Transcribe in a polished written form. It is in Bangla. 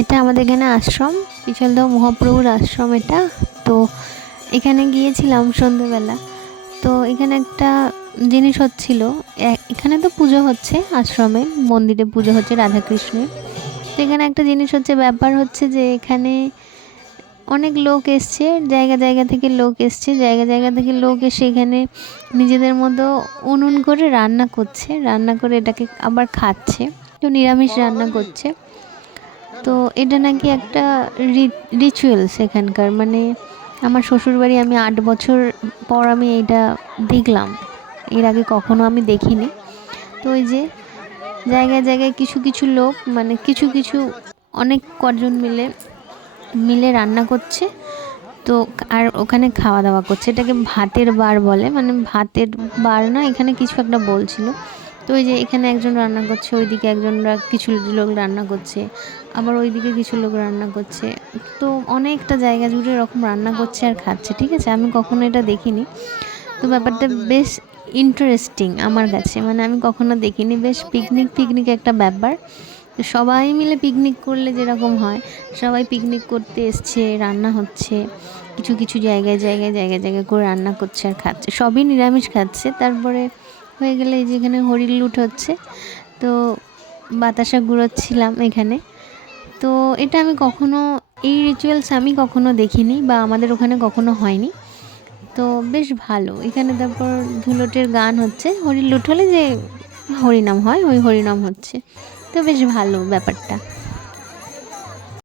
এটা আমাদের এখানে আশ্রম, পিছলদাও মহাপ্রভুর আশ্রম এটা। তো এখানে গিয়েছিলাম সন্ধ্যেবেলা। তো এখানে একটা জিনিস হচ্ছিল, এখানে তো পুজো হচ্ছে, আশ্রমে মন্দিরে পুজো হচ্ছে রাধাকৃষ্ণের। তো এখানে একটা জিনিস হচ্ছে, ব্যাপার হচ্ছে যে এখানে অনেক লোক এসছে, জায়গা জায়গা থেকে লোক এসছে, জায়গা জায়গা থেকে লোক এসে এখানে নিজেদের মতো উনুন করে রান্না করছে, রান্না করে এটাকে আবার খাচ্ছে। তো নিরামিষ রান্না করছে। তো এটা নাকি একটা রিচুয়ালস এখানকার, মানে আমার শ্বশুরবাড়ি, আমি 8 বছর পর আমি এইটা দেখলাম, এর আগে কখনো আমি দেখিনি। তো ওই যে জায়গায় জায়গায় কিছু কিছু লোক, মানে কিছু কিছু অনেক কজন মিলে মিলে রান্না করছে। তো আর ওখানে খাওয়া দাওয়া করছে, এটাকে ভাতের বার বলে, মানে ভাতের বার না, এখানে কিছু একটা বলছিল। তো ওই যে এখানে একজন রান্না করছে, ওইদিকে কিছু লোক রান্না করছে, আবার ওইদিকে কিছু লোক রান্না করছে। তো অনেকটা জায়গা জুড়ে এরকম রান্না করছে আর খাচ্ছে, ঠিক আছে, আমি কখনো এটা দেখিনি। তো ব্যাপারটা বেশ ইন্টারেস্টিং আমার কাছে, মানে আমি কখনো দেখিনি, বেশ পিকনিক পিকনিক একটা ব্যাপার। তো সবাই মিলে পিকনিক করলে যেরকম হয়, সবাই পিকনিক করতে এসছে, রান্না হচ্ছে, কিছু কিছু জায়গায় জায়গায় জায়গায় জায়গায় করে রান্না করছে আর খাচ্ছে, সবই নিরামিষ খাচ্ছে। তারপরে হয়ে গেলে এই যেখানে হরিণ লুট হচ্ছে, তো বাতাসা ঘুরোচ্ছিলাম এখানে। তো এটা আমি কখনো, এই রিচুয়ালস আমি কখনো দেখিনি বা আমাদের ওখানে কখনো হয়নি। তো বেশ ভালো এখানে। তারপর ধুলোটের গান হচ্ছে, হরিণ লুট হলে যে হরিনাম হয়, ওই হরিনাম হচ্ছে। তো বেশ ভালো ব্যাপারটা।